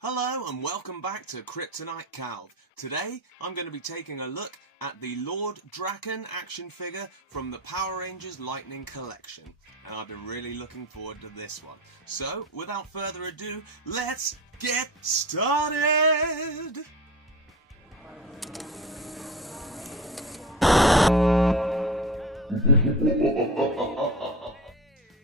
Hello and welcome back to Kryptonite-Calv. Today I'm going to be taking a look at the Lord Drakkon action figure from the Power Rangers Lightning Collection, and I've been really looking forward to this one. So without further ado, let's get started!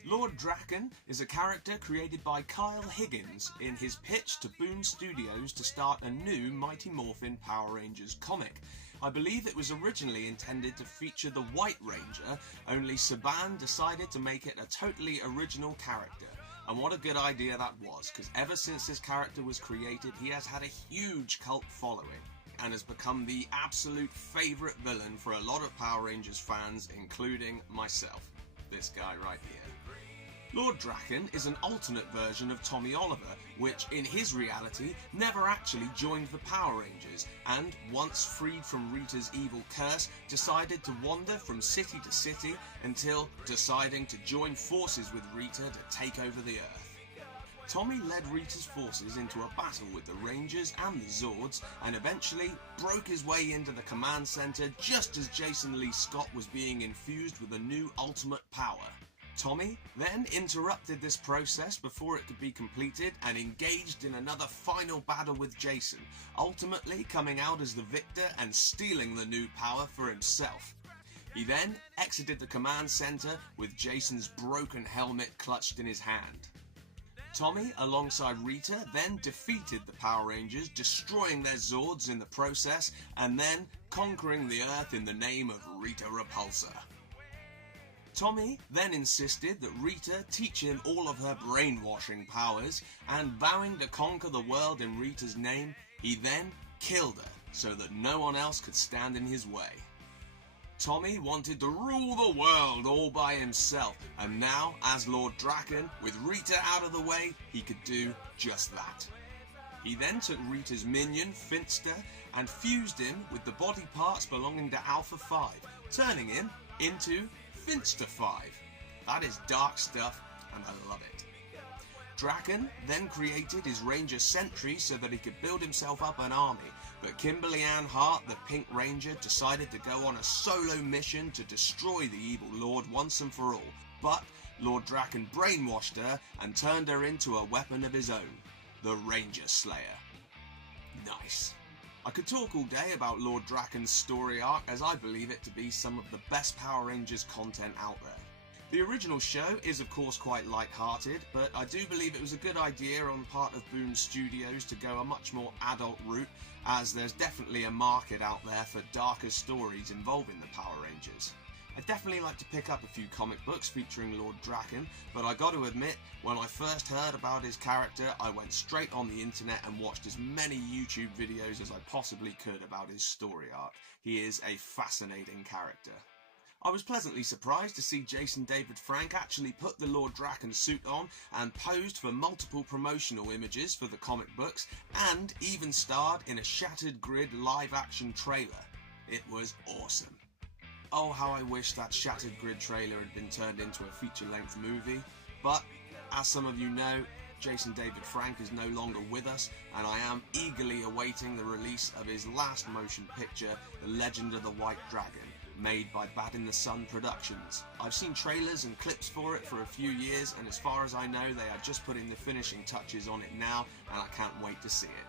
Lord Drakkon is a character created by Kyle Higgins in his pitch to Boom Studios to start a new Mighty Morphin Power Rangers comic. I believe it was originally intended to feature the White Ranger, only Saban decided to make it a totally original character. And what a good idea that was, because ever since this character was created, he has had a huge cult following and has become the absolute favourite villain for a lot of Power Rangers fans, including myself. This guy right here. Lord Drakkon is an alternate version of Tommy Oliver, which in his reality never actually joined the Power Rangers, and once freed from Rita's evil curse, decided to wander from city to city until deciding to join forces with Rita to take over the Earth. Tommy led Rita's forces into a battle with the Rangers and the Zords, and eventually broke his way into the command center just as Jason Lee Scott was being infused with a new ultimate power. Tommy then interrupted this process before it could be completed and engaged in another final battle with Jason, ultimately coming out as the victor and stealing the new power for himself. He then exited the command center with Jason's broken helmet clutched in his hand. Tommy, alongside Rita, then defeated the Power Rangers, destroying their Zords in the process, and then conquering the Earth in the name of Rita Repulsa. Tommy then insisted that Rita teach him all of her brainwashing powers, and vowing to conquer the world in Rita's name, he then killed her so that no one else could stand in his way. Tommy wanted to rule the world all by himself, and now, as Lord Drakkon, with Rita out of the way, he could do just that. He then took Rita's minion, Finster, and fused him with the body parts belonging to Alpha 5, turning him into Finster 5. That is dark stuff, and I love it. Drakkon then created his Ranger Sentry so that he could build himself up an army, but Kimberly Ann Hart, the Pink Ranger, decided to go on a solo mission to destroy the evil Lord once and for all, but Lord Drakkon brainwashed her and turned her into a weapon of his own, the Ranger Slayer. Nice. I could talk all day about Lord Drakkon's story arc, as I believe it to be some of the best Power Rangers content out there. The original show is of course quite light-hearted, but I do believe it was a good idea on part of Boom Studios to go a much more adult route, as there's definitely a market out there for darker stories involving the Power Rangers. I'd definitely like to pick up a few comic books featuring Lord Drakkon, but I got to admit, when I first heard about his character, I went straight on the internet and watched as many YouTube videos as I possibly could about his story arc. He is a fascinating character. I was pleasantly surprised to see Jason David Frank actually put the Lord Drakkon suit on and posed for multiple promotional images for the comic books, and even starred in a Shattered Grid live-action trailer. It was awesome. Oh, how I wish that Shattered Grid trailer had been turned into a feature-length movie, but as some of you know, Jason David Frank is no longer with us, and I am eagerly awaiting the release of his last motion picture, The Legend of the White Dragon, made by Bad in the Sun Productions. I've seen trailers and clips for it for a few years, and as far as I know, they are just putting the finishing touches on it now, and I can't wait to see it.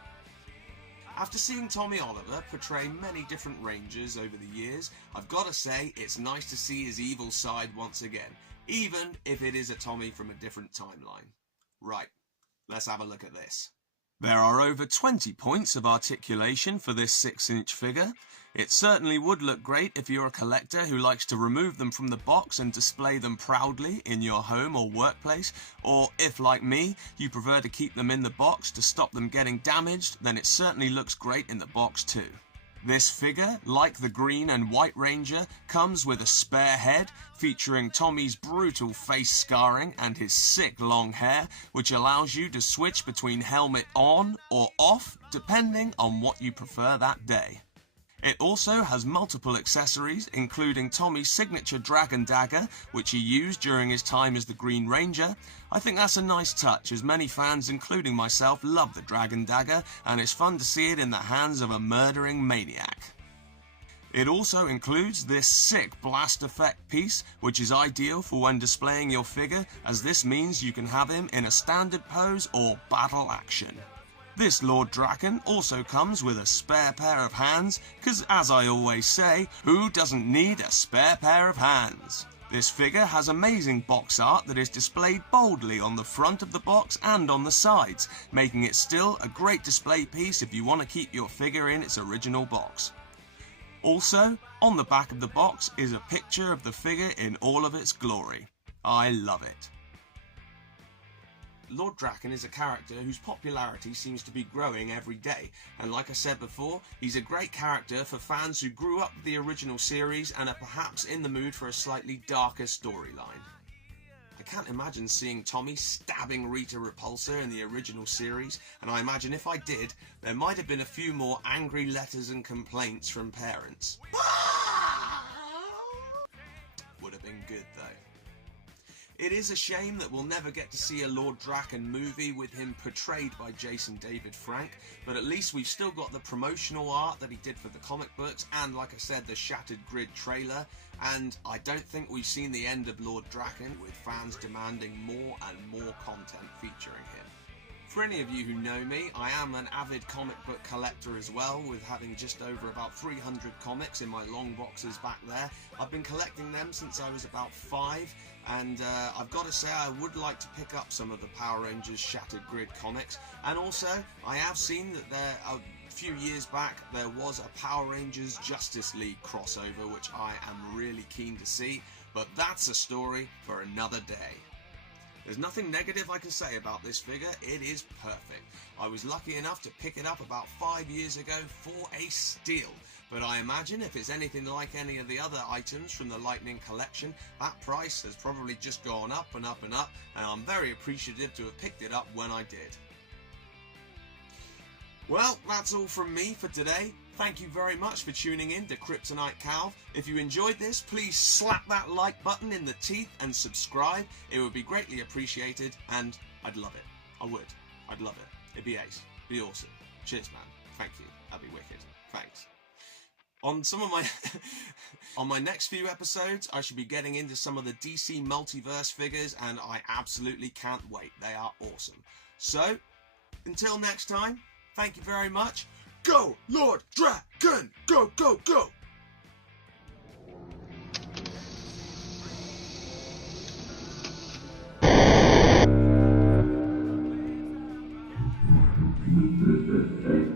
After seeing Tommy Oliver portray many different Rangers over the years, I've got to say it's nice to see his evil side once again, even if it is a Tommy from a different timeline. Right, let's have a look at this. There are over 20 points of articulation for this 6-inch figure. It certainly would look great if you're a collector who likes to remove them from the box and display them proudly in your home or workplace, or if, like me, you prefer to keep them in the box to stop them getting damaged, then it certainly looks great in the box too. This figure, like the Green and White Ranger, comes with a spare head, featuring Tommy's brutal face scarring and his sick long hair, which allows you to switch between helmet on or off, depending on what you prefer that day. It also has multiple accessories, including Tommy's signature dragon dagger, which he used during his time as the Green Ranger. I think that's a nice touch, as many fans, including myself, love the dragon dagger, and it's fun to see it in the hands of a murdering maniac. It also includes this sick blast effect piece, which is ideal for when displaying your figure, as this means you can have him in a standard pose or battle action. This Lord Drakkon also comes with a spare pair of hands, cause as I always say, who doesn't need a spare pair of hands? This figure has amazing box art that is displayed boldly on the front of the box and on the sides, making it still a great display piece if you want to keep your figure in its original box. Also, on the back of the box is a picture of the figure in all of its glory. I love it. Lord Drakkon is a character whose popularity seems to be growing every day, and like I said before, he's a great character for fans who grew up with the original series and are perhaps in the mood for a slightly darker storyline. I can't imagine seeing Tommy stabbing Rita Repulsa in the original series, and I imagine if I did, there might have been a few more angry letters and complaints from parents. Would have been good though. It is a shame that we'll never get to see a Lord Drakkon movie with him portrayed by Jason David Frank, but at least we've still got the promotional art that he did for the comic books and, like I said, the Shattered Grid trailer, and I don't think we've seen the end of Lord Drakkon, with fans demanding more and more content featuring him. For any of you who know me, I am an avid comic book collector as well, with having just over about 300 comics in my long boxes back there. I've been collecting them since I was about 5, and I've got to say I would like to pick up some of the Power Rangers Shattered Grid comics, and also I have seen that a few years back there was a Power Rangers Justice League crossover, which I am really keen to see, but that's a story for another day. There's nothing negative I can say about this figure, it is perfect. I was lucky enough to pick it up about 5 years ago for a steal, but I imagine if it's anything like any of the other items from the Lightning collection, that price has probably just gone up and up and up, and I'm very appreciative to have picked it up when I did. Well, that's all from me for today. Thank you very much for tuning in to Kryptonite-Calv. If you enjoyed this, please slap that like button in the teeth and subscribe. It would be greatly appreciated, and I'd love it. I would. I'd love it. It'd be ace. Be awesome. Cheers, man. Thank you. That'd be wicked. Thanks. On my next few episodes, I should be getting into some of the DC Multiverse figures, and I absolutely can't wait. They are awesome. So, until next time, thank you very much. Go, Lord Drakkon! Go, go, go! Thank you.